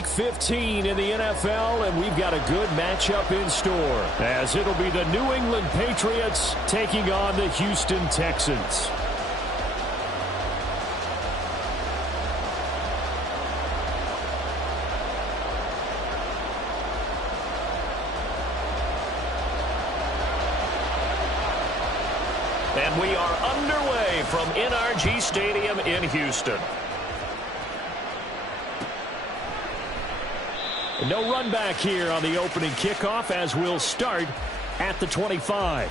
Week 15 in the NFL, and we've got a good matchup in store, as it'll be the New England Patriots taking on the Houston Texans. And we are underway from NRG Stadium in Houston. No run back here on the opening kickoff, as we'll start at the 25.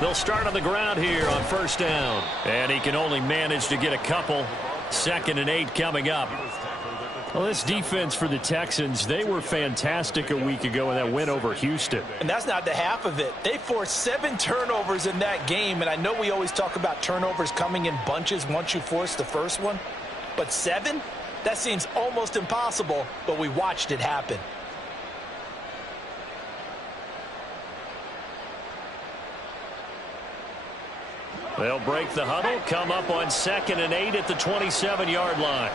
They'll start on the ground here on first down. And he can only manage to get a couple. 2nd and 8 coming up. Well, this defense for the Texans, they were fantastic a week ago in that win over Houston. And that's not the half of it. They forced 7 turnovers in that game. And I know we always talk about turnovers coming in bunches once you force the first one. But 7? That seems almost impossible, but we watched it happen. They'll break the huddle, come up on 2nd and 8 at the 27-yard line.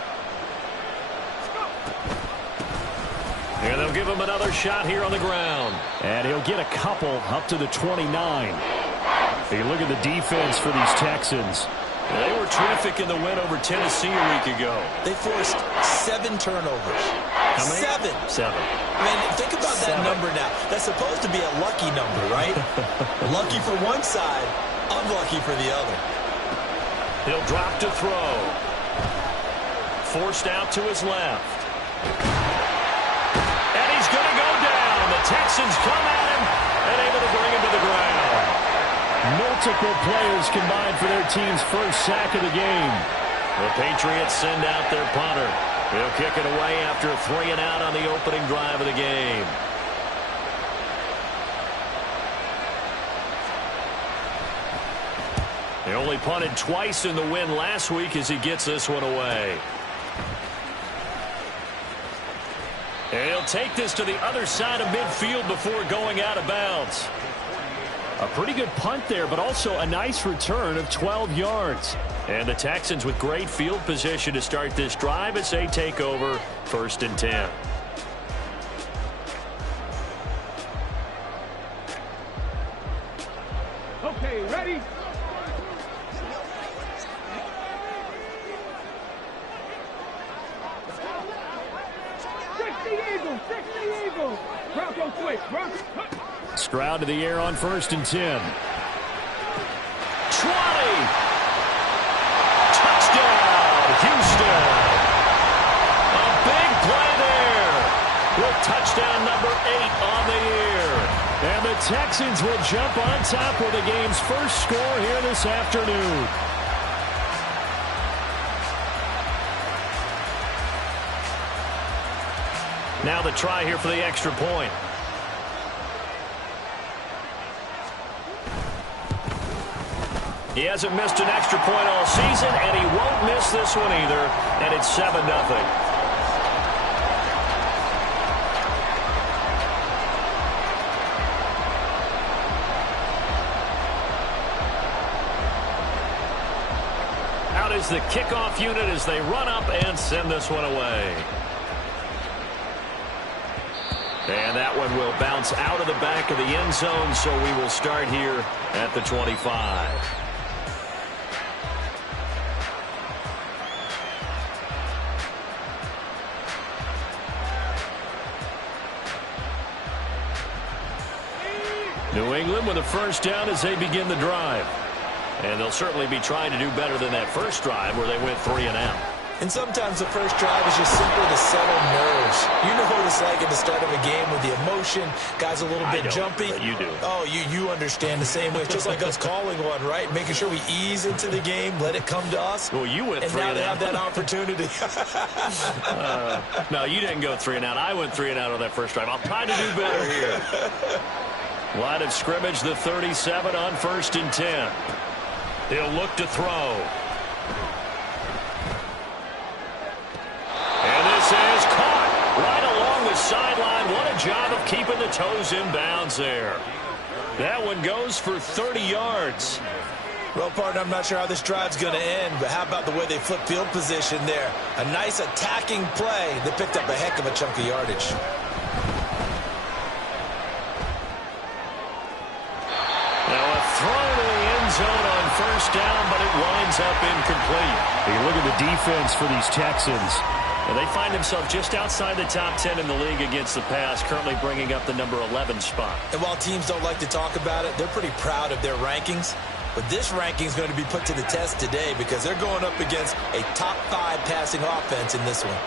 And they'll give him another shot here on the ground. And he'll get a couple up to the 29. Hey, look at the defense for these Texans. They were terrific in the win over Tennessee a week ago. They forced 7 turnovers. How many? 7. Man, think about that number now. That's supposed to be a lucky number, right? Lucky for one side, unlucky for the other. He'll drop to throw. Forced out to his left. And he's going to go down. The Texans come at him and able to bring him to the ground. Multiple players combined for their team's first sack of the game. The Patriots send out their punter. He'll kick it away after a 3 and out on the opening drive of the game. He only punted twice in the win last week as he gets this one away. And he'll take this to the other side of midfield before going out of bounds. A pretty good punt there, but also a nice return of 12 yards. And the Texans with great field position to start this drive as they take over 1st and 10. Okay, ready? Bronco switch. Stroud to the air on 1st and 10. 20. Touchdown, Houston. A big play there with touchdown number 8 on the year. And the Texans will jump on top with the game's first score here this afternoon. Now the try here for the extra point. He hasn't missed an extra point all season, and he won't miss this one either, and it's 7-0. Out is the kickoff unit as they run up and send this one away. And that one will bounce out of the back of the end zone, so we will start here at the 25. New England with a first down as they begin the drive. And they'll certainly be trying to do better than that first drive where they went 3 and out. And sometimes the first drive is just simply to settle nerves. You know what it's like at the start of a game with the emotion, guys a little bit jumpy. You do. Oh, you understand the same way. It's just like us calling one, right? Making sure we ease into the game, let it come to us. Well, you went and 3 now and they out. have that opportunity. No, you didn't go 3 and out. I went 3 and out on that first drive. I'll try to do better here. Line of scrimmage, the 37 on 1st and 10. He'll look to throw. And this is caught right along the sideline. What a job of keeping the toes in bounds there. That one goes for 30 yards. Well, partner, I'm not sure how this drive's going to end, but how about the way they flip field position there? A nice attacking play. They picked up a heck of a chunk of yardage. Now a throw to the end zone on 1st down, but it winds up incomplete. You look at the defense for these Texans. And they find themselves just outside the top 10 in the league against the pass, currently bringing up the number 11 spot. And while teams don't like to talk about it, they're pretty proud of their rankings. But this ranking is going to be put to the test today because they're going up against a top 5 passing offense in this one.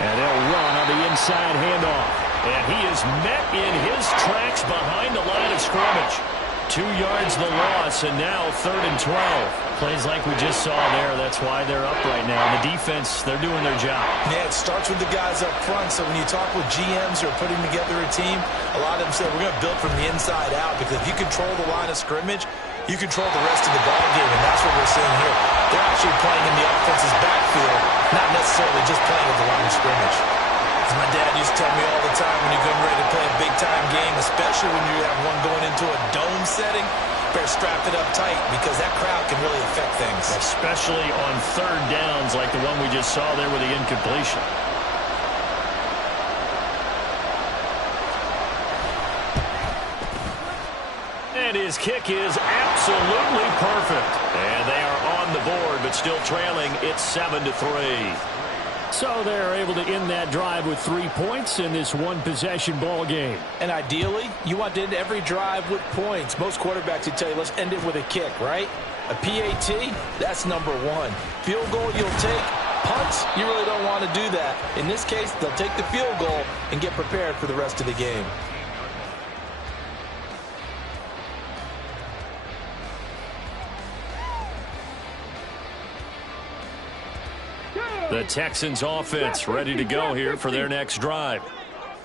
And they'll run on the inside handoff. And he is met in his tracks behind the line of scrimmage. 2 yards the loss, and now 3rd and 12. Plays like we just saw there. That's why they're up right now. And the defense, they're doing their job. Yeah, it starts with the guys up front. So when you talk with GMs who are putting together a team, a lot of them say we're going to build from the inside out because if you control the line of scrimmage, you control the rest of the ball game, and that's what we're seeing here. They're actually playing in the offense's backfield, not necessarily just playing at the line of scrimmage. As my dad used to tell me all the time, when you're getting ready to play a big-time game, especially when you have one going into a dome setting, better strap it up tight because that crowd can really affect things. Especially on 3rd downs like the one we just saw there with the incompletion. And his kick is absolutely perfect. And they are on the board, but still trailing. It's 7-3. So they're able to end that drive with 3 points in this one-possession ball game. And ideally, you want to end every drive with points. Most quarterbacks would tell you, let's end it with a kick, right? A PAT, that's number 1. Field goal, you'll take. Punts, you really don't want to do that. In this case, they'll take the field goal and get prepared for the rest of the game. The Texans offense ready to go here for their next drive.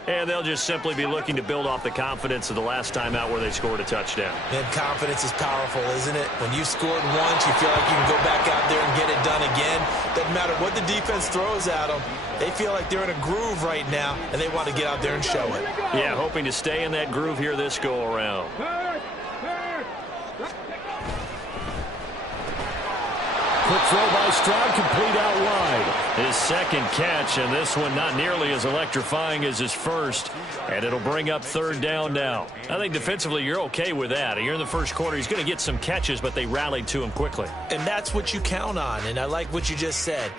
And they'll just simply be looking to build off the confidence of the last time out where they scored a touchdown. And confidence is powerful, isn't it? When you scored once, you feel like you can go back out there and get it done again. Doesn't matter what the defense throws at them. They feel like they're in a groove right now, and they want to get out there and show it. Yeah, hoping to stay in that groove here this go-around. Quick throw by Stroud, complete out wide. His second catch, and this one not nearly as electrifying as his first. And it'll bring up 3rd down now. I think defensively you're okay with that. You're in the first quarter. He's going to get some catches, but they rallied to him quickly. And that's what you count on, and I like what you just said.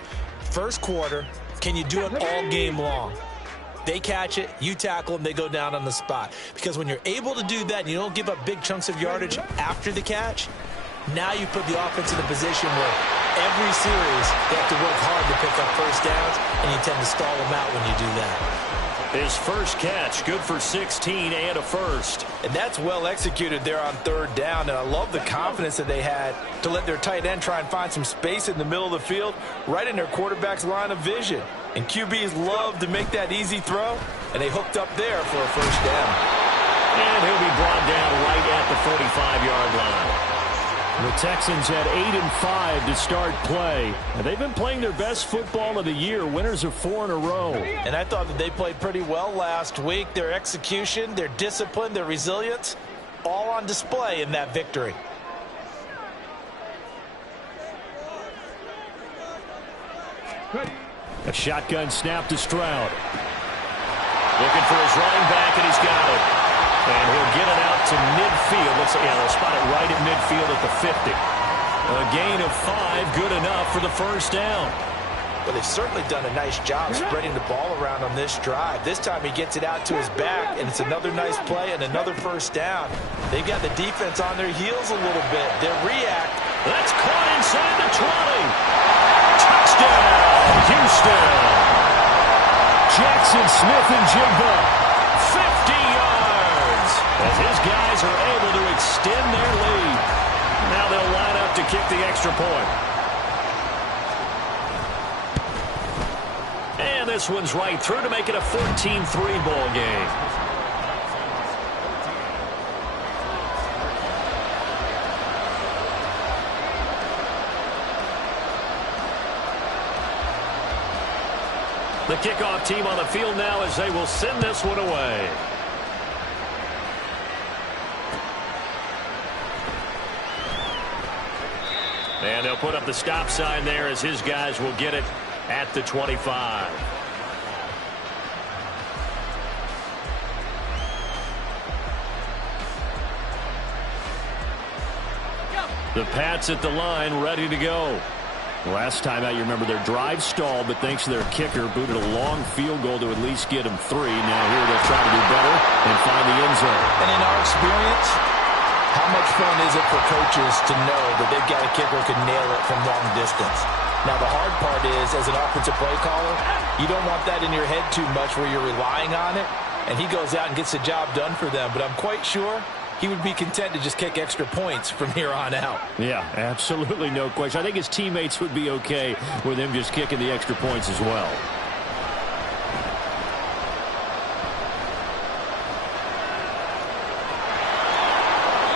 First quarter, can you do it all game long? They catch it, you tackle them, they go down on the spot. Because when you're able to do that and you don't give up big chunks of yardage after the catch, now you put the offense in a position where every series they have to work hard to pick up 1st downs, and you tend to stall them out when you do that. His first catch, good for 16 and a first. And that's well executed there on 3rd down, and I love the confidence that they had to let their tight end try and find some space in the middle of the field, right in their quarterback's line of vision. And QBs love to make that easy throw, and they hooked up there for a 1st down. And he'll be brought down right at the 45-yard line. The Texans had 8-5 to start play. And they've been playing their best football of the year. Winners of 4 in a row. And I thought that they played pretty well last week. Their execution, their discipline, their resilience, all on display in that victory. A shotgun snap to Stroud. Looking for his running back, and he's got it. And he'll get it out to midfield. They'll spot it right at midfield at the 50. A gain of 5, good enough for the first down. Well, they've certainly done a nice job spreading the ball around on this drive. This time he gets it out to his back, and it's another nice play and another first down. They've got the defense on their heels a little bit. They react. That's caught inside the 20. Touchdown, Houston. Jackson Smith-Njigba, 50 yards. As his guys are able to extend their lead. Now they'll line up to kick the extra point. And this one's right through to make it a 14-3 ball game. The kickoff team on the field now as they will send this one away. And they'll put up the stop sign there as his guys will get it at the 25. The Pats at the line, ready to go. Last time out, you remember their drive stalled, but thanks to their kicker, booted a long field goal to at least get them 3. Now here they'll try to do better and find the end zone. And in our experience, how much fun is it for coaches to know that they've got a kicker who can nail it from long distance? Now, the hard part is, as an offensive play caller, you don't want that in your head too much where you're relying on it, and he goes out and gets the job done for them. But I'm quite sure he would be content to just kick extra points from here on out. Yeah, absolutely no question. I think his teammates would be okay with him just kicking the extra points as well.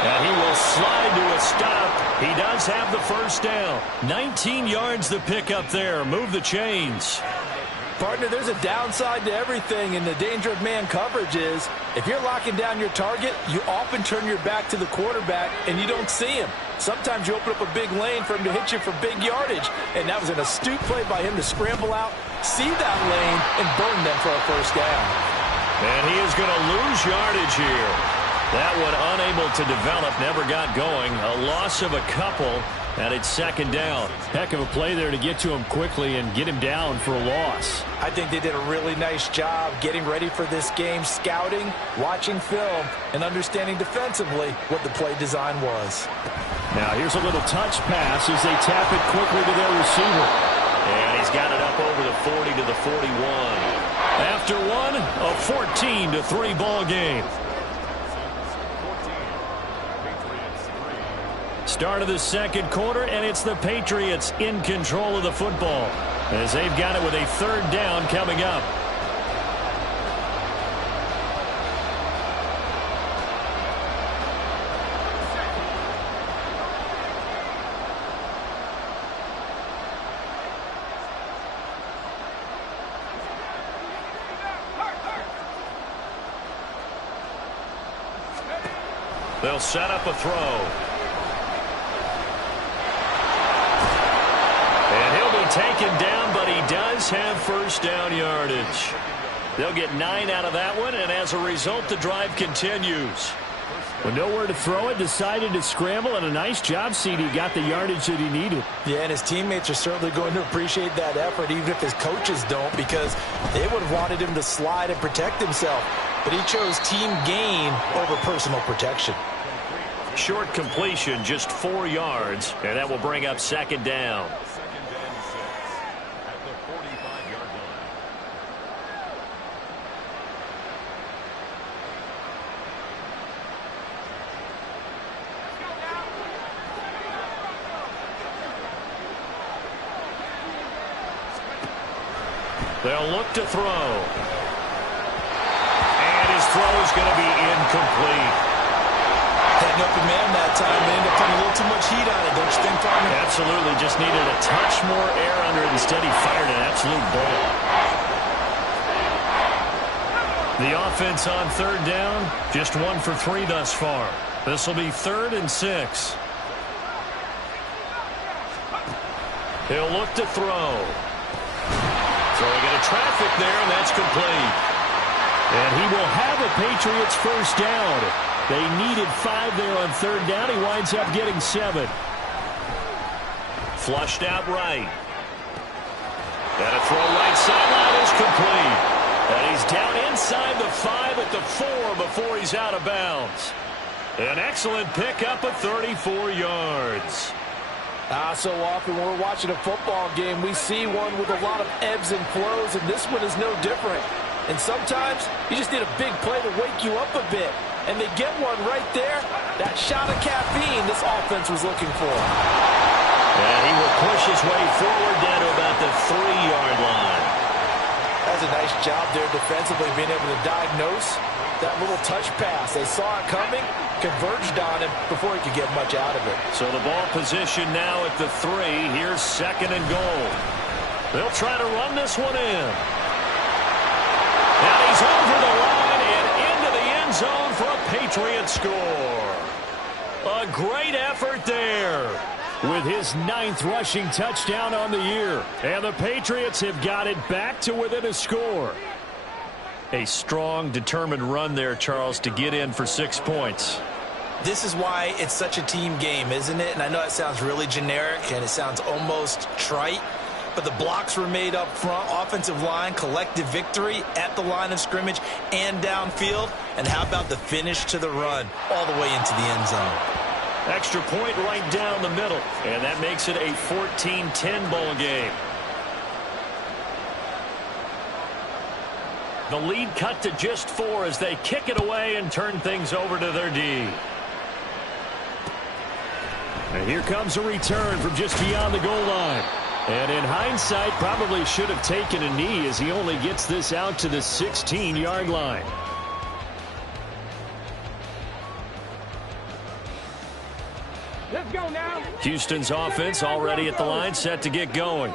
And he will slide to a stop. He does have the first down. 19 yards to pick up there. Move the chains. Partner, there's a downside to everything, and the danger of man coverage is if you're locking down your target, you often turn your back to the quarterback, and you don't see him. Sometimes you open up a big lane for him to hit you for big yardage, and that was an astute play by him to scramble out, see that lane, and burn them for a first down. And he is going to lose yardage here. That one unable to develop, never got going. A loss of a couple, and it's second down. Heck of a play there to get to him quickly and get him down for a loss. I think they did a really nice job getting ready for this game, scouting, watching film, and understanding defensively what the play design was. Now here's a little touch pass as they tap it quickly to their receiver. And he's got it up over the 40 to the 41. After one, a 14-3 ball game. Start of the second quarter, and it's the Patriots in control of the football as they've got it with a third down coming up. They'll set up a throw. Taken down, but he does have first down yardage. They'll get 9 out of that one, and as a result, the drive continues. With nowhere to throw it, decided to scramble, and a nice job, CD. Got the yardage that he needed. Yeah, and his teammates are certainly going to appreciate that effort, even if his coaches don't, because they would have wanted him to slide and protect himself. But he chose team gain over personal protection. Short completion, just 4 yards, and that will bring up second down. They'll look to throw. And his throw is going to be incomplete. Heading up a man that time. They ended up putting a little too much heat on it, don't you think, partner? Absolutely. Just needed a touch more air under it. Instead, he fired an absolute bullet. The offense on third down, just 1 for 3 thus far. This will be 3rd and 6. He'll look to throw. Throwing into traffic there, and that's complete. And he will have a Patriots first down. They needed 5 there on third down. He winds up getting 7. flushed out right. And a throw right sideline is complete. And he's down inside the 5 at the 4 before he's out of bounds. An excellent pickup of 34 yards. So often when we're watching a football game, we see one with a lot of ebbs and flows, and this one is no different. And sometimes you just need a big play to wake you up a bit. And they get one right there. That shot of caffeine this offense was looking for. And he will push his way forward down to about the 3-yard line. That's a nice job there defensively, being able to diagnose that little touch pass. They saw it coming, converged on him before he could get much out of it. So the ball position now at the 3. Here's 2nd and goal. They'll try to run this one in. And he's over the line and into the end zone for a Patriot score. A great effort there with his 9th rushing touchdown on the year. And the Patriots have got it back to within a score. A strong, determined run there, Charles, to get in for 6 points. This is why it's such a team game, isn't it? And I know it sounds really generic and it sounds almost trite, but the blocks were made up front, offensive line, collective victory at the line of scrimmage and downfield. And how about the finish to the run all the way into the end zone? Extra point right down the middle, and that makes it a 14-10 ball game. The lead cut to just 4 as they kick it away and turn things over to their D. And here comes a return from just beyond the goal line. And in hindsight, probably should have taken a knee as he only gets this out to the 16-yard line. Let's go now. Houston's offense already at the line, set to get going.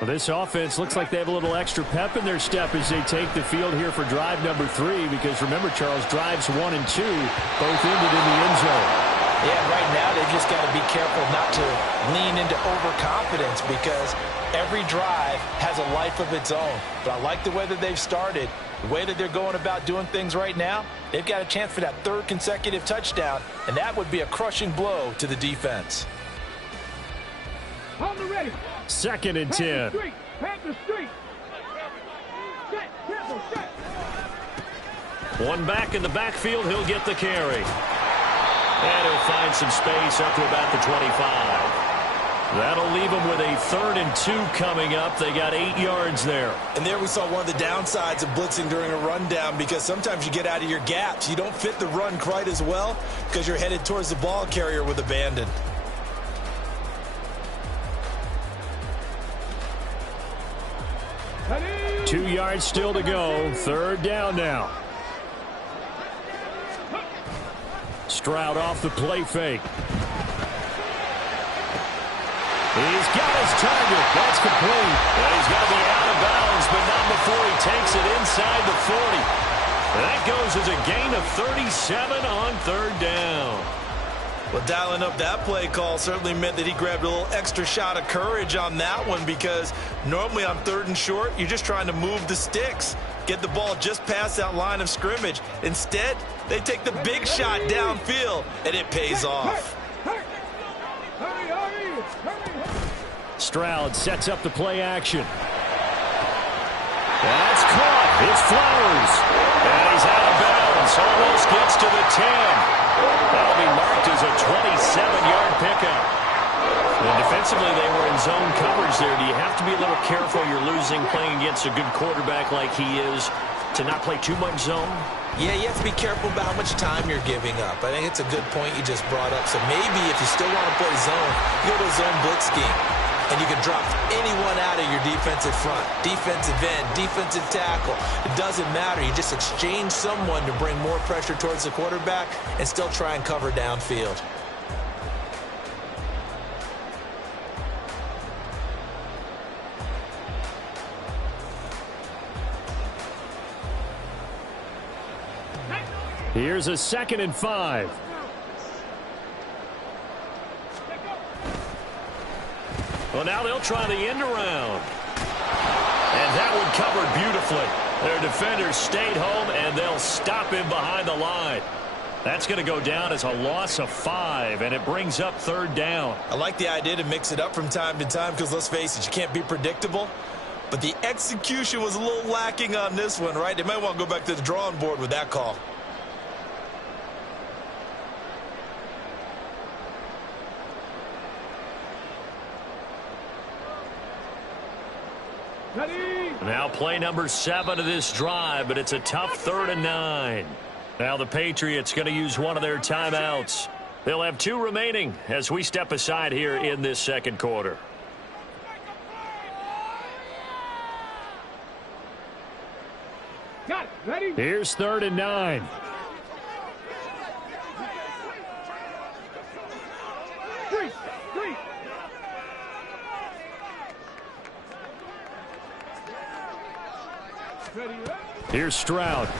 Well, this offense looks like they have a little extra pep in their step as they take the field here for drive number 3. Because remember, Charles, drives 1 and 2 both ended in the end zone. Yeah, right now they've just got to be careful not to lean into overconfidence because every drive has a life of its own. But I like the way that they've started, the way that they're going about doing things right now. They've got a chance for that 3rd consecutive touchdown, and that would be a crushing blow to the defense. Hold it ready. 2nd and 10. Panther Street. Set, tempo, set. One back in the backfield, he'll get the carry. And he'll find some space up to about the 25. That'll leave them with a 3rd and 2 coming up. They got 8 yards there. And there we saw one of the downsides of blitzing during a rundown because sometimes you get out of your gaps. You don't fit the run quite as well because you're headed towards the ball carrier with abandon. Ready. 2 yards still to go. 3rd down now. Stroud off the play fake. He's got his target. That's complete. And he's going to be out of bounds, but not before he takes it inside the 40. That goes as a gain of 37 on 3rd down. Well, dialing up that play call certainly meant that he grabbed a little extra shot of courage on that one because normally on 3rd and short, you're just trying to move the sticks, get the ball just past that line of scrimmage. Instead, they take the big shot downfield, and it pays off. Stroud sets up the play action. That's caught. It's Flowers. And he's out of bounds. Almost gets to the 10. That'll be marked as a 27-yard pickup. And defensively, they were in zone coverage there. Do you have to be a little careful? You're losing playing against a good quarterback like he is to not play too much zone? Yeah, you have to be careful about how much time you're giving up. I think it's a good point you just brought up. So maybe if you still want to play zone, you go to a zone blitz scheme. And you can drop anyone out of your defensive front, defensive end, defensive tackle. It doesn't matter. You just exchange someone to bring more pressure towards the quarterback and still try and cover downfield. Here's a 2nd and 5. Well, now they'll try the end around. And that one covered beautifully. Their defenders stayed home, and they'll stop him behind the line. That's going to go down as a loss of 5, and it brings up 3rd down. I like the idea to mix it up from time to time because, let's face it, you can't be predictable. But the execution was a little lacking on this one, right? They might want to go back to the drawing board with that call. Ready? Now play number 7 of this drive, but it's a tough 3rd and 9. Now the Patriots going to use one of their timeouts. They'll have 2 remaining as we step aside here in this second quarter. Got it. Ready? Here's 3rd and 9. Three. Ready? Here's Stroud.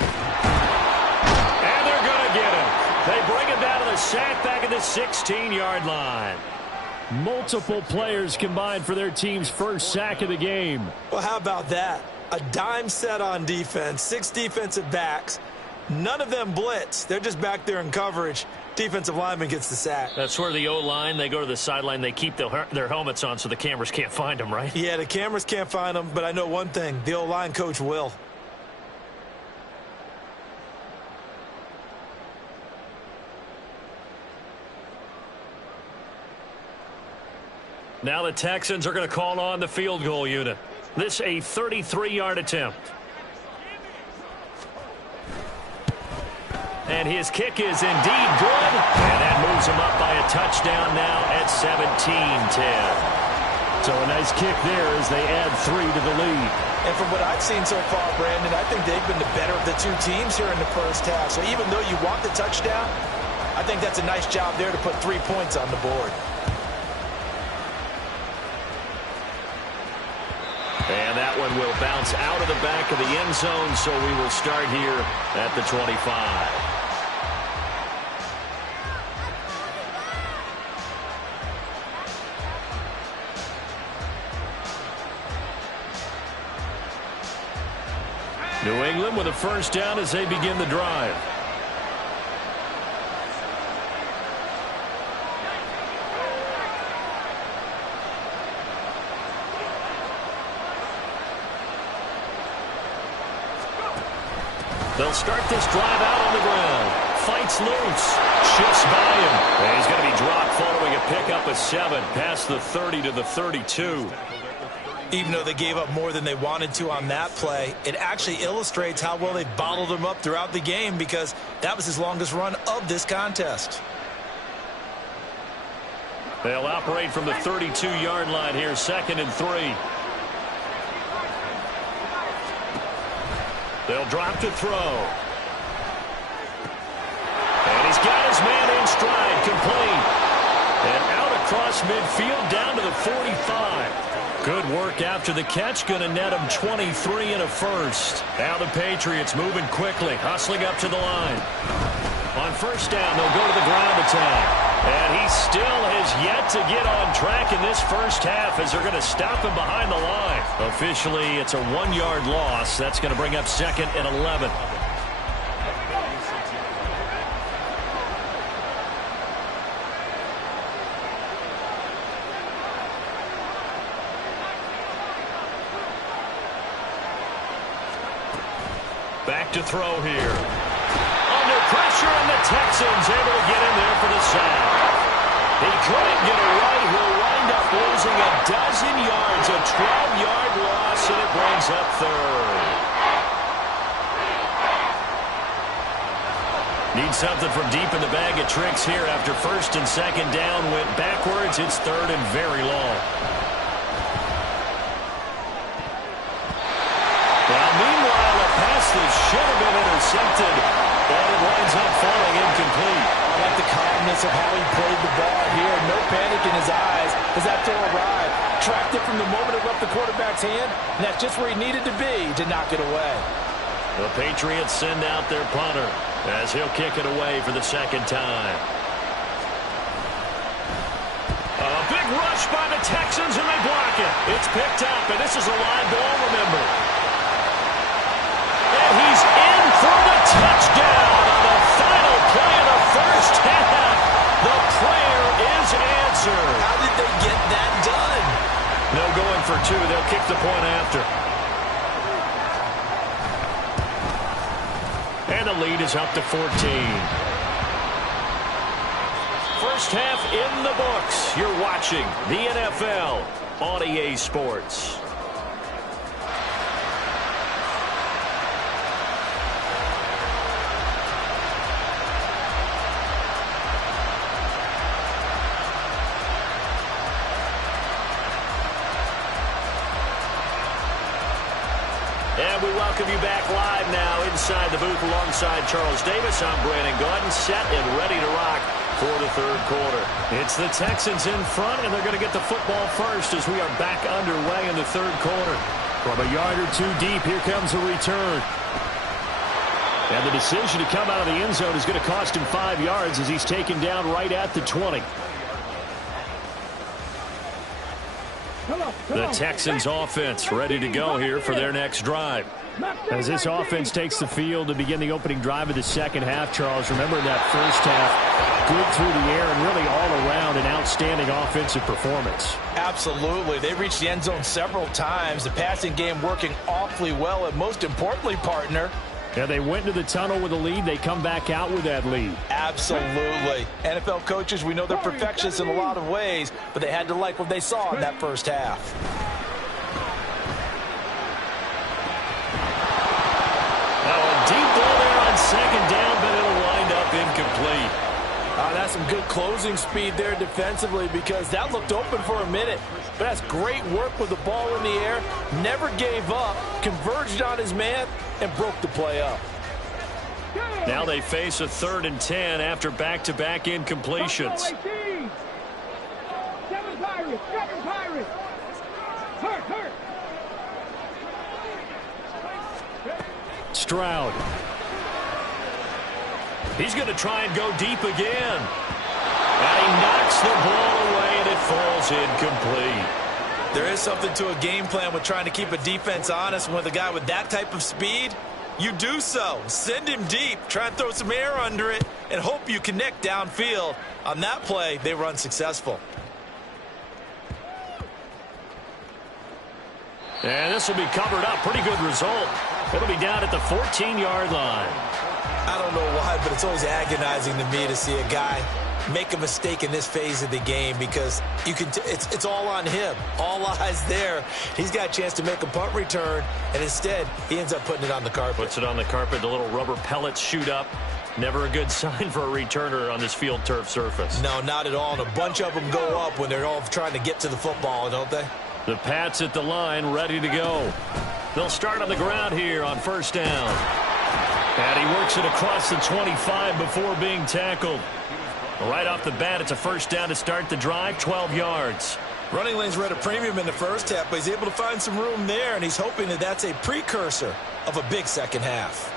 And they're going to get him. They bring him down to the sack back at the 16-yard line. Multiple players combined for their team's first sack of the game. Well, how about that? A dime set on defense, 6 defensive backs. None of them blitz. They're just back there in coverage. Defensive lineman gets the sack. That's where the O-line, they go to the sideline, they keep their helmets on so the cameras can't find them, right? Yeah, the cameras can't find them, but I know one thing. The O-line coach will. Now the Texans are going to call on the field goal unit. This a 33-yard attempt. And his kick is indeed good. And that moves him up by a touchdown now at 17-10. So a nice kick there as they add 3 to the lead. And from what I've seen so far, Brandon, I think they've been the better of the 2 teams here in the first half. So even though you want the touchdown, I think that's a nice job there to put 3 points on the board. And that one will bounce out of the back of the end zone, so we will start here at the 25. New England with a first down as they begin the drive. They'll start this drive out on the ground. Fights loose. Shifts by him. And he's going to be dropped following a pickup of 7 past the 30 to the 32. Even though they gave up more than they wanted to on that play, it actually illustrates how well they bottled him up throughout the game because that was his longest run of this contest. They'll operate from the 32-yard line here, 2nd and 3. They'll drop to throw. And he's got his man in stride, complete. And out across midfield down to the 45. Good work after the catch, going to net him 23 and a first. Now the Patriots moving quickly, hustling up to the line. On first down, they'll go to the ground attack. And he still has yet to get on track in this first half as they're going to stop him behind the line. Officially, it's a 1-yard loss. That's going to bring up 2nd and 11. Back to throw here. Under pressure, and the Texans able to get in there for the sack. He couldn't get away. He'll wind up losing a dozen yards, a 12-yard loss, and it brings up 3rd. Need something from deep in the bag of tricks here after 1st and 2nd down went backwards. It's 3rd and very long. Now, meanwhile, a pass that should have been intercepted, and it winds up falling incomplete. I like the calmness of how he played the ball here. No panic in his eyes as that throw arrived. Tracked it from the moment it left the quarterback's hand, and that's just where he needed to be to knock it away. The Patriots send out their punter as he'll kick it away for the 2nd time. A big rush by the Texans, and they block it. It's picked up, and this is a live ball, remember. And he's in for the touchdown on the point after. And the lead is up to 14. First half in the books. You're watching the NFL on EA Sports. And we welcome you back live now inside the booth alongside Charles Davis. I'm Brandon Gaudin, set and ready to rock for the third quarter. It's the Texans in front, and they're going to get the football first as we are back underway in the third quarter. From a yard or two deep, here comes a return. And the decision to come out of the end zone is going to cost him 5 yards as he's taken down right at the 20. The Texans offense ready to go here for their next drive. As this offense takes the field to begin the opening drive of the second half, Charles, remember in that first half, good through the air and really all around an outstanding offensive performance. Absolutely. They reached the end zone several times. The passing game working awfully well, and most importantly, partner, yeah, they went into the tunnel with a lead. They come back out with that lead. Absolutely. NFL coaches, we know they're perfectionists in a lot of ways, but they had to like what they saw in that first half. Now a deep ball there on second down, but it'll wind up incomplete. That's some good closing speed there defensively because that looked open for a minute. But that's great work with the ball in the air. Never gave up, converged on his man, and broke the play up. Now they face a 3rd and 10 after back-to-back incompletions. 7 Pirates, 7 Pirates. Hurt. Stroud. He's going to try and go deep again. And he knocks the ball away, and it falls incomplete. There is something to a game plan with trying to keep a defense honest. With a guy with that type of speed, you do so. Send him deep, try and throw some air under it, and hope you connect downfield. On that play, they were unsuccessful. And this will be covered up. Pretty good result. It'll be down at the 14-yard line. I don't know why, but it's always agonizing to me to see a guy make a mistake in this phase of the game because you can. It's all on him. All eyes there. He's got a chance to make a punt return, and instead he ends up putting it on the carpet. Puts it on the carpet. The little rubber pellets shoot up. Never a good sign for a returner on this field turf surface. No, not at all. And a bunch of them go up when they're all trying to get to the football, don't they? The Pats at the line, ready to go. They'll start on the ground here on first down. And he works it across the 25 before being tackled. Right off the bat, it's a first down to start the drive, 12 yards. Running lanes were at a premium in the first half, but he's able to find some room there, and he's hoping that that's a precursor of a big second half.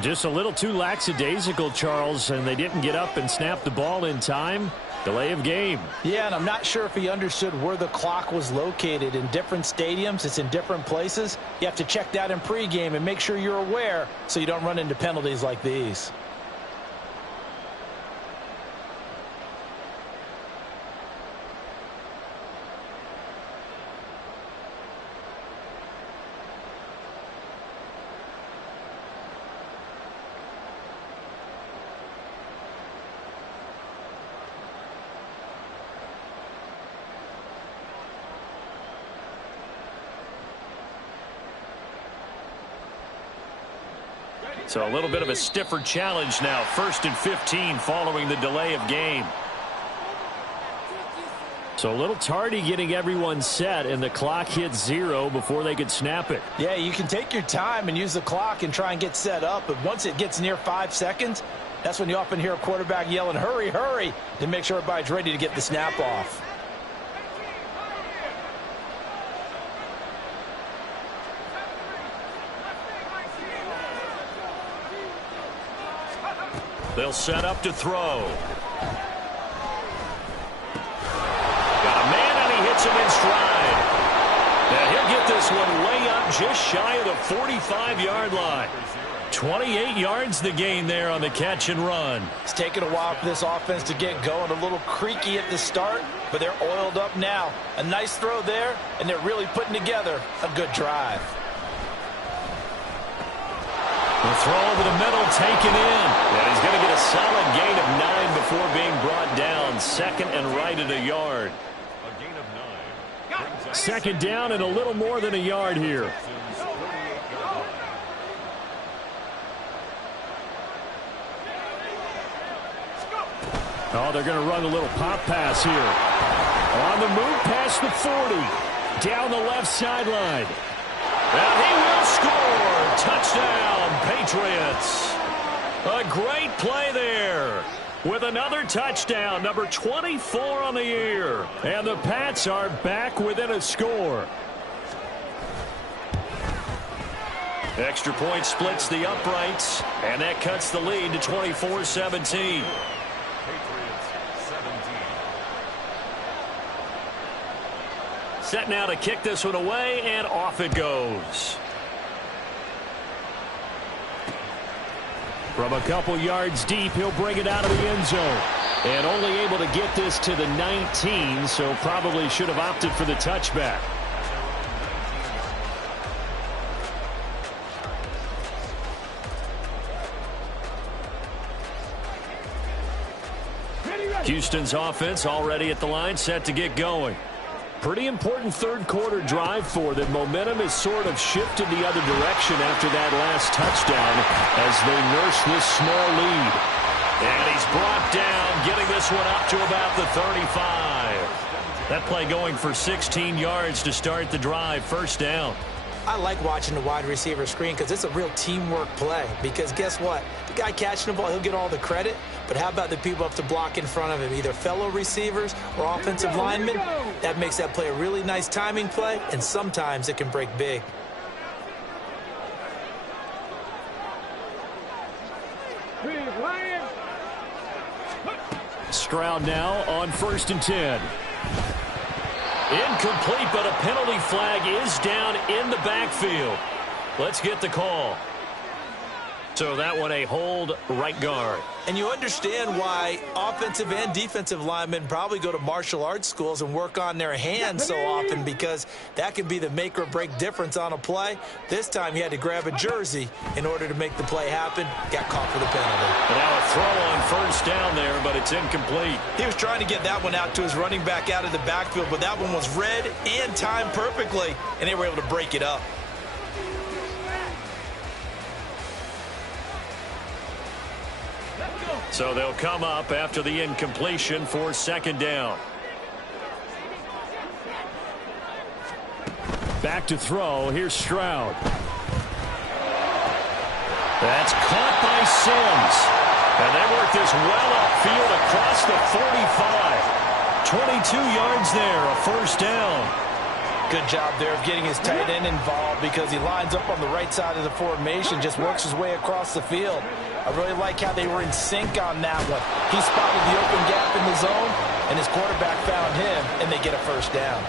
Just a little too lackadaisical, Charles, and they didn't get up and snap the ball in time. Delay of game. Yeah, and I'm not sure if he understood where the clock was located. In different stadiums, it's in different places. You have to check that in pregame and make sure you're aware so you don't run into penalties like these. So a little bit of a stiffer challenge now. 1st and 15 following the delay of game. So a little tardy getting everyone set, and the clock hit 0 before they could snap it. Yeah, you can take your time and use the clock and try and get set up, but once it gets near 5 seconds, that's when you often hear a quarterback yelling, hurry, hurry, to make sure everybody's ready to get the snap off. They'll set up to throw. Got a man, and he hits him in stride. And he'll get this one way up just shy of the 45-yard line. 28 yards the gain there on the catch and run. It's taken a while for this offense to get going. A little creaky at the start, but they're oiled up now. A nice throw there, and they're really putting together a good drive. The throw over the middle, taken in. And he's going to get a solid gain of 9 before being brought down. 2nd and right at a yard. A gain of 9. 2nd down and a little more than a yard here. Oh, they're going to run a little pop pass here. On the move past the 40. Down the left sideline. And he will score. Touchdown, Patriots. A great play there. With another touchdown, number 24 on the year. And the Pats are back within a score. Extra point splits the uprights, and that cuts the lead to 24-17. Set now to kick this one away, and off it goes. From a couple yards deep, he'll bring it out of the end zone. And only able to get this to the 19, so probably should have opted for the touchback. Houston's offense already at the line, set to get going. Pretty important third quarter drive for them. Momentum has sort of shifted the other direction after that last touchdown as they nurse this small lead. And he's brought down, getting this one up to about the 35. That play going for 16 yards to start the drive. 1st down. I like watching the wide receiver screen because it's a real teamwork play. Because guess what? The guy catching the ball, he'll get all the credit. But how about the people up to block in front of him, either fellow receivers or offensive linemen? That makes that play a really nice timing play, and sometimes it can break big. Stroud now on 1st and 10. Incomplete, but a penalty flag is down in the backfield. Let's get the call. So that one a hold, right guard. And you understand why offensive and defensive linemen probably go to martial arts schools and work on their hands so often, because that can be the make or break difference on a play. This time he had to grab a jersey in order to make the play happen. Got caught for the penalty. And now a throw on 1st down there, but it's incomplete. He was trying to get that one out to his running back out of the backfield, but that one was read and timed perfectly, and they were able to break it up. So they'll come up after the incompletion for 2nd down. Back to throw. Here's Stroud. That's caught by Sims. And they work this well upfield across the 45. 22 yards there, a 1st down. good job there of getting his tight end involved because he lines up on the right side of the formation, just works his way across the field. I really like how they were in sync on that one. He spotted the open gap in the zone, and his quarterback found him, and they get a first down.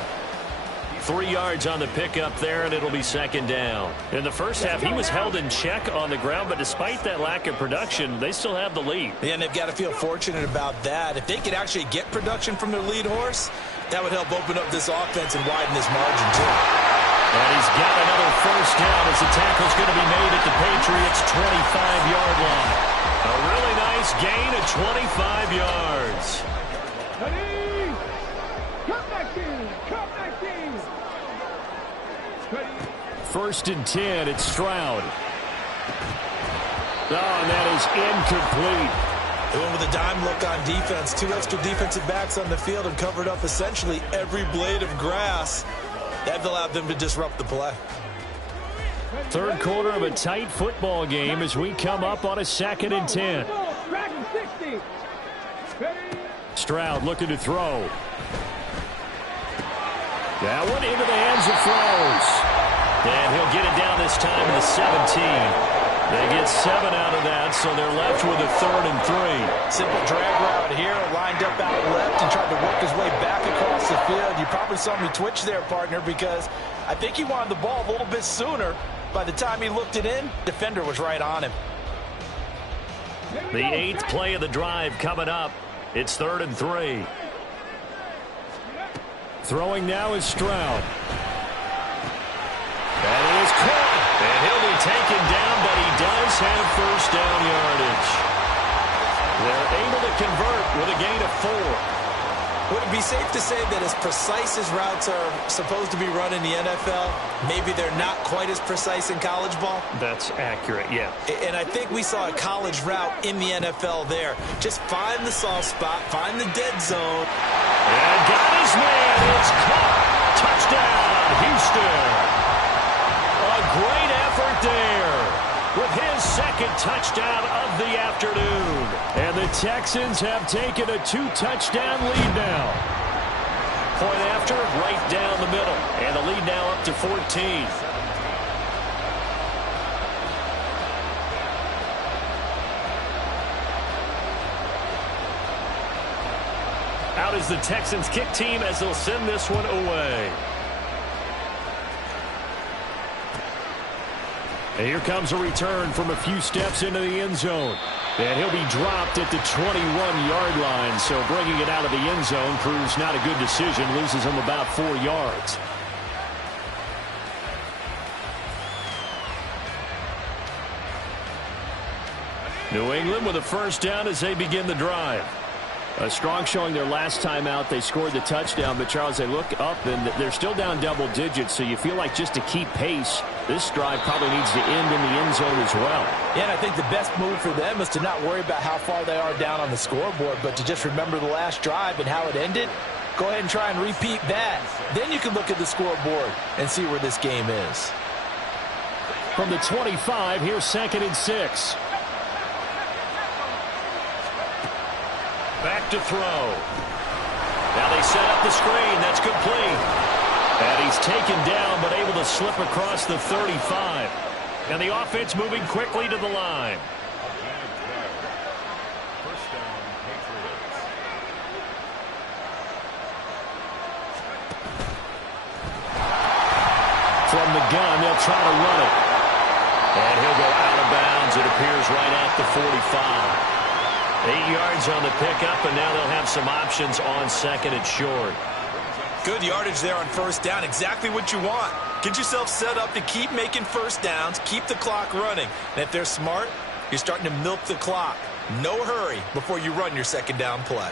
3 yards on the pickup there, and it'll be second down. In the first half, he was held in check on the ground, but despite that lack of production, they still have the lead. Yeah, and they've got to feel fortunate about that. If they could actually get production from their lead horse, that would help open up this offense and widen this margin, too. And he's got another first down as the tackle's going to be made at the Patriots' 25-yard line. A really nice gain of 25 yards. Ready? Come back in! Come back in! Ready? First and 10, it's Stroud. Oh, and that is incomplete. They went with a dime look on defense. 2 extra defensive backs on the field and covered up essentially every blade of grass. That allowed them to disrupt the play. Third quarter of a tight football game as we come up on a 2nd and 10. Dragon 60. Ready? Stroud looking to throw. That one into the hands of Flowers. And he'll get it down this time to the 17. They get 7 out of that, so they're left with a 3rd and 3. Simple drag route here, lined up out left and tried to work his way back across the field. You probably saw me twitch there, partner, because I think he wanted the ball a little bit sooner. By the time he looked it in, defender was right on him. The 8th play of the drive coming up. It's 3rd and 3. Throwing now is Stroud. That is caught. And he'll be taken down, but he does have first down yardage. They're able to convert with a gain of 4. Would it be safe to say that as precise as routes are supposed to be run in the NFL, maybe they're not quite as precise in college ball? That's accurate, yeah. And I think we saw a college route in the NFL there. Just find the soft spot, find the dead zone. And got his man. It's caught. Touchdown, Houston. A great effort there with his 2nd touchdown of the afternoon. And the Texans have taken a 2-touchdown lead now. Point after, right down the middle. And the lead now up to 14. Out is the Texans kick team as they'll send this one away. And here comes a return from a few steps into the end zone. And he'll be dropped at the 21-yard line. So bringing it out of the end zone proves not a good decision. Loses him about 4 yards. New England with a first down as they begin the drive. A strong showing their last time out. They scored the touchdown, but Charles, they look up and they're still down double digits, so you feel like just to keep pace, this drive probably needs to end in the end zone as well. Yeah, and I think the best move for them is to not worry about how far they are down on the scoreboard, but to just remember the last drive and how it ended. Go ahead and try and repeat that. Then you can look at the scoreboard and see where this game is. From the 25, here's 2nd and 6. Back to throw. Now they set up the screen. That's complete. And he's taken down but able to slip across the 35. And the offense moving quickly to the line. From the gun, they'll try to run it. And he'll go out of bounds. It appears right at the 45. 8 yards on the pickup, and now they'll have some options on 2nd and short. Good yardage there on first down. Exactly what you want. Get yourself set up to keep making first downs, keep the clock running. And if they're smart, you're starting to milk the clock. No hurry before you run your 2nd down play.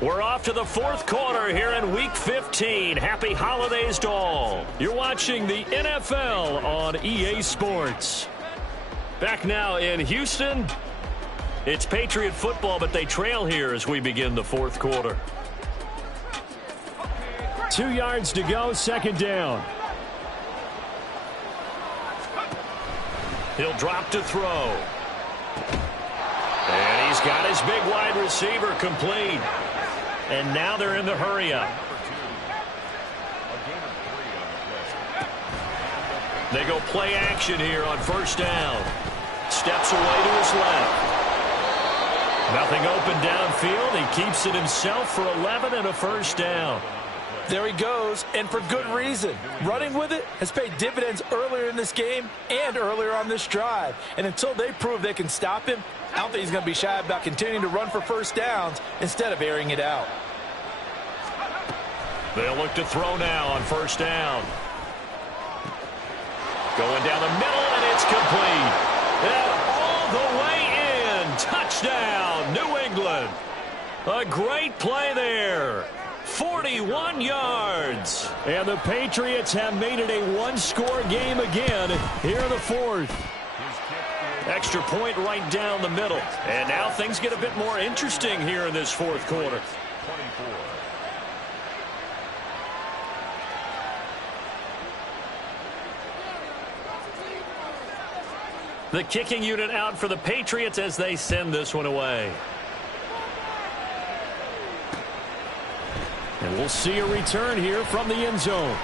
We're off to the 4th quarter here in Week 15. Happy holidays to all. You're watching the NFL on EA Sports. Back now in Houston. It's Patriot football, but they trail here as we begin the 4th quarter. 2 yards to go, 2nd down. He'll drop to throw. And he's got his big wide receiver complete. And now they're in the hurry-up. They go play action here on first down. Steps away to his left. Nothing open downfield. He keeps it himself for 11 and a first down. There he goes, and for good reason. Running with it has paid dividends earlier in this game and earlier on this drive. And until they prove they can stop him, I don't think he's going to be shy about continuing to run for first downs instead of airing it out. They'll look to throw now on first down. Going down the middle, and it's complete. And all the way in. Touchdown, New England. A great play there. 41 yards. And the Patriots have made it a one-score game again here in the fourth. Extra point right down the middle. And now things get a bit more interesting here in this fourth quarter. The kicking unit out for the Patriots as they send this one away. And we'll see a return here from the end zone.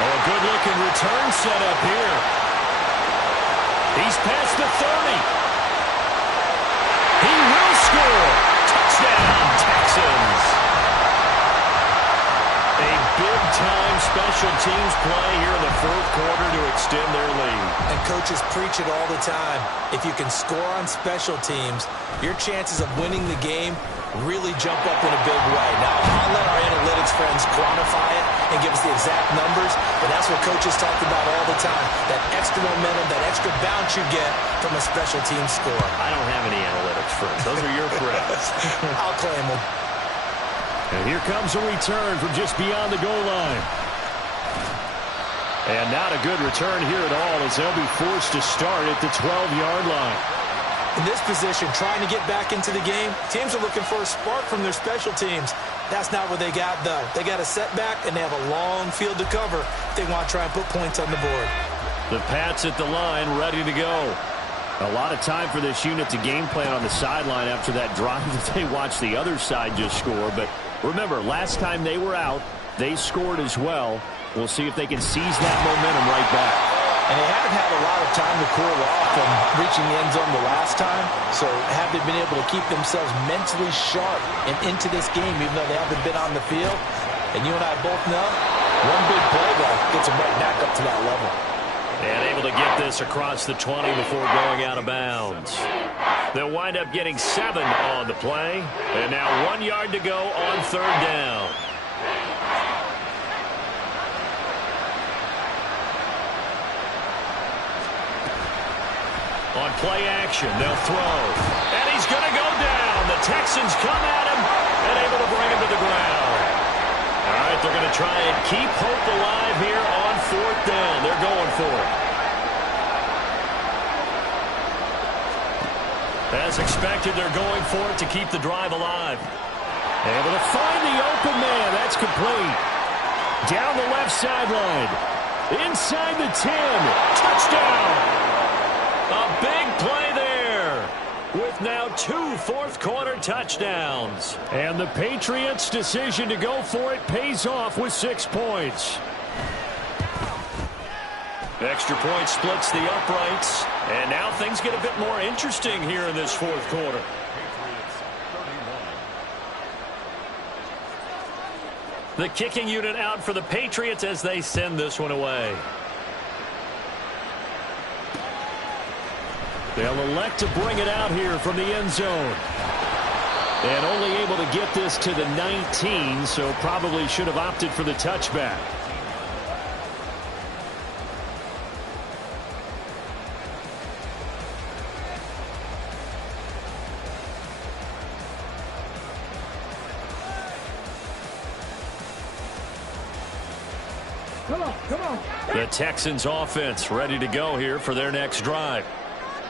Oh, a good-looking return set up here. He's past the 30. He will score. Touchdown, Texans. A big-time special teams play here in the fourth quarter to extend their lead. And coaches preach it all the time. If you can score on special teams, your chances of winning the game really jump up in a big way. Now, I'll let our analytics friends quantify it and give us the exact numbers, but that's what coaches talk about all the time, that extra momentum, that extra bounce you get from a special team score. I don't have any analytics friends. Those are your friends. I'll claim them. And here comes a return from just beyond the goal line. And not a good return here at all as they'll be forced to start at the 12-yard line. In this position, trying to get back into the game, teams are looking for a spark from their special teams. That's not what they got, though. They got a setback, and they have a long field to cover if they want to try and put points on the board. The Pats at the line, ready to go. A lot of time for this unit to game plan on the sideline after that drive that they watched the other side just score. But remember, last time they were out, they scored as well. We'll see if they can seize that momentum right back. And they haven't had a lot of time to cool off from reaching the end zone the last time, so have they been able to keep themselves mentally sharp and into this game, even though they haven't been on the field? And you and I both know, one big play though gets them right back up to that level. And able to get this across the 20 before going out of bounds. They'll wind up getting 7 on the play, and now 1 yard to go on third down. On play action, they'll throw. And he's going to go down. The Texans come at him and able to bring him to the ground. All right, they're going to try and keep hope alive here on fourth down. They're going for it. As expected, they're going for it to keep the drive alive. Able to find the open man. That's complete. Down the left sideline. Inside the 10. Touchdown. A big play there with now 2 fourth-quarter touchdowns. And the Patriots' decision to go for it pays off with 6 points. Extra point splits the uprights. And now things get a bit more interesting here in this fourth quarter. The kicking unit out for the Patriots as they send this one away. They'll elect to bring it out here from the end zone. And only able to get this to the 19, so probably should have opted for the touchback. Come on. The Texans offense ready to go here for their next drive.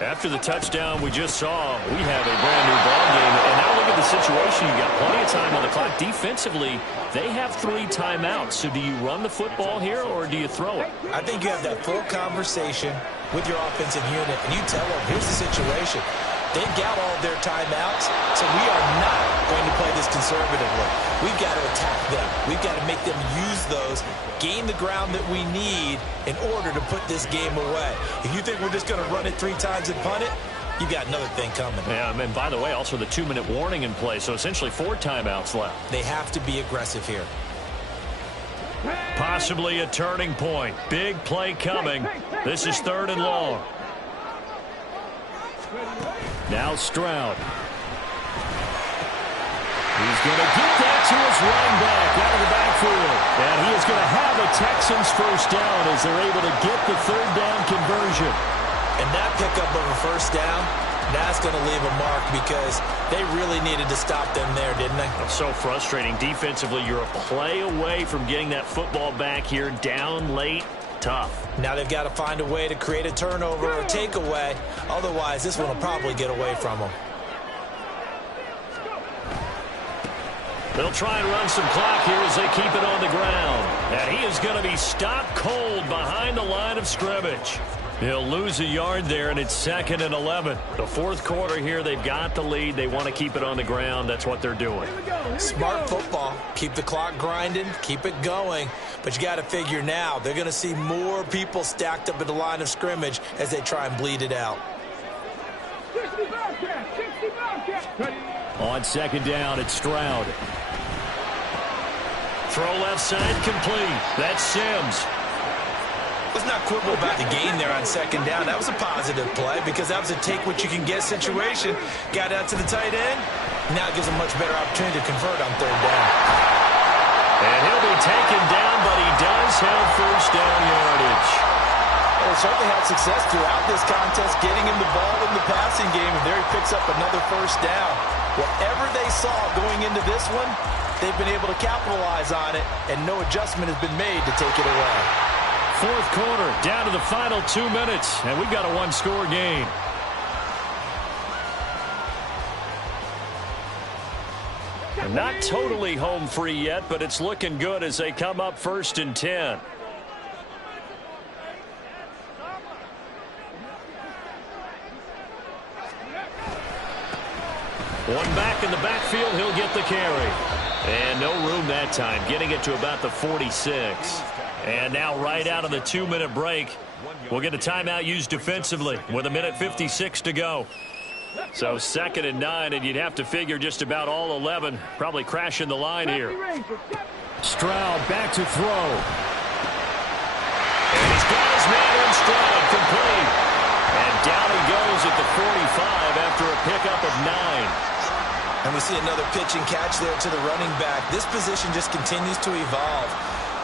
After the touchdown we just saw, we have a brand new ball game. And now look at the situation. You got plenty of time on the clock. Defensively, they have 3 timeouts. So do you run the football here or do you throw it? I think you have that full conversation with your offensive unit, and you tell them, here's the situation. They've got all their timeouts, so we are not going to play this conservatively. We've got to attack them. We've got to make them use those, gain the ground that we need in order to put this game away. If you think we're just going to run it 3 times and punt it, you got another thing coming. Yeah, and by the way, also the 2-minute warning in play, so essentially 4 timeouts left. They have to be aggressive here. Possibly a turning point. Big play coming. This is 3rd and long. Now Stroud. He's going to get that to his running back out of the backfield. And he is going to have a Texans first down as they're able to get the 3rd down conversion. And that pickup of a first down, that's going to leave a mark because they really needed to stop them there, didn't they? It's so frustrating. Defensively, you're a play away from getting that football back here down late. Tough. Now they've got to find a way to create a turnover or takeaway. Otherwise, this one will probably get away from them. They'll try and run some clock here as they keep it on the ground. And he is going to be stopped cold behind the line of scrimmage. He'll lose a yard there, and it's 2nd and 11. The 4th quarter here, they've got the lead. They want to keep it on the ground. That's what they're doing. Smart football. Keep the clock grinding. Keep it going. But you got to figure now, they're going to see more people stacked up at the line of scrimmage as they try and bleed it out. 60 Bobcat, 60 Bobcat. On 2nd down, it's Stroud. Throw left side complete. That's Sims. Let's not quibble about the gain there on 2nd down. That was a positive play because that was a take-what-you-can-get situation. Got out to the tight end. Now it gives them much better opportunity to convert on 3rd down. And he'll be taken down, but he does have first down yardage. They certainly had success throughout this contest, getting him the ball in the passing game, and there he picks up another first down. Whatever they saw going into this one, they've been able to capitalize on it, and no adjustment has been made to take it away. 4th quarter, down to the final 2 minutes, and we've got a 1-score game. Not totally home free yet, but it's looking good as they come up 1st and 10. One back in the backfield, he'll get the carry. And no room that time, getting it to about the 46. And now right out of the 2-minute break, we'll get a timeout used defensively with 1:56 to go. So 2nd and 9, and you'd have to figure just about all 11 probably crashing the line here. Stroud back to throw. And he's got his man in Stroud, complete. And down he goes at the 45 after a pickup of 9. And we see another pitch and catch there to the running back. This position just continues to evolve.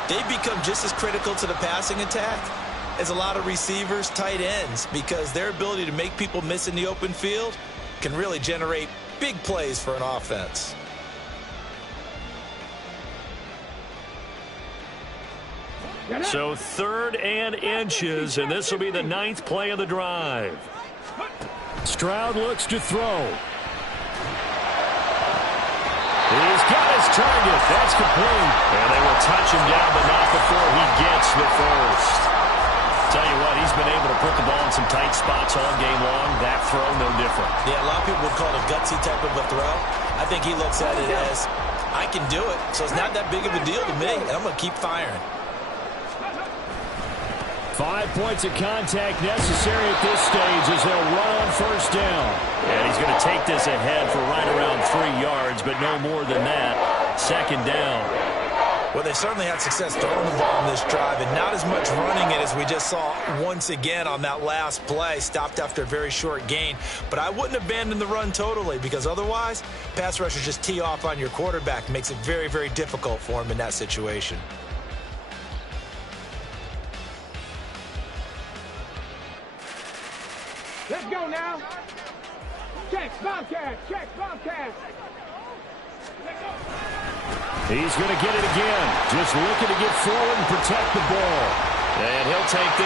They've become just as critical to the passing attack as a lot of receivers, tight ends, because their ability to make people miss in the open field can really generate big plays for an offense. So 3rd and inches, and this will be the 9th play of the drive. Stroud looks to throw. He's got his target. That's complete. And they will touch him down, but not before he gets the first. Tell you what, he's been able to put the ball in some tight spots all game long. That throw, no different. Yeah, a lot of people would call it a gutsy type of a throw. I think he looks at it as, I can do it, so it's not that big of a deal to me, and I'm going to keep firing. 5 points of contact necessary at this stage as they'll run on first down. And he's going to take this ahead for right around 3 yards, but no more than that. 2nd down. Well, they certainly had success throwing the ball on this drive, and not as much running it as we just saw once again on that last play. Stopped after a very short gain. But I wouldn't abandon the run totally, because otherwise, pass rushers just tee off on your quarterback. Makes it very, very difficult for him in that situation. Let's go now. Check, Bobcat. Check, Bobcat. He's going to get it again. Just looking to get forward and protect the ball. And he'll take this.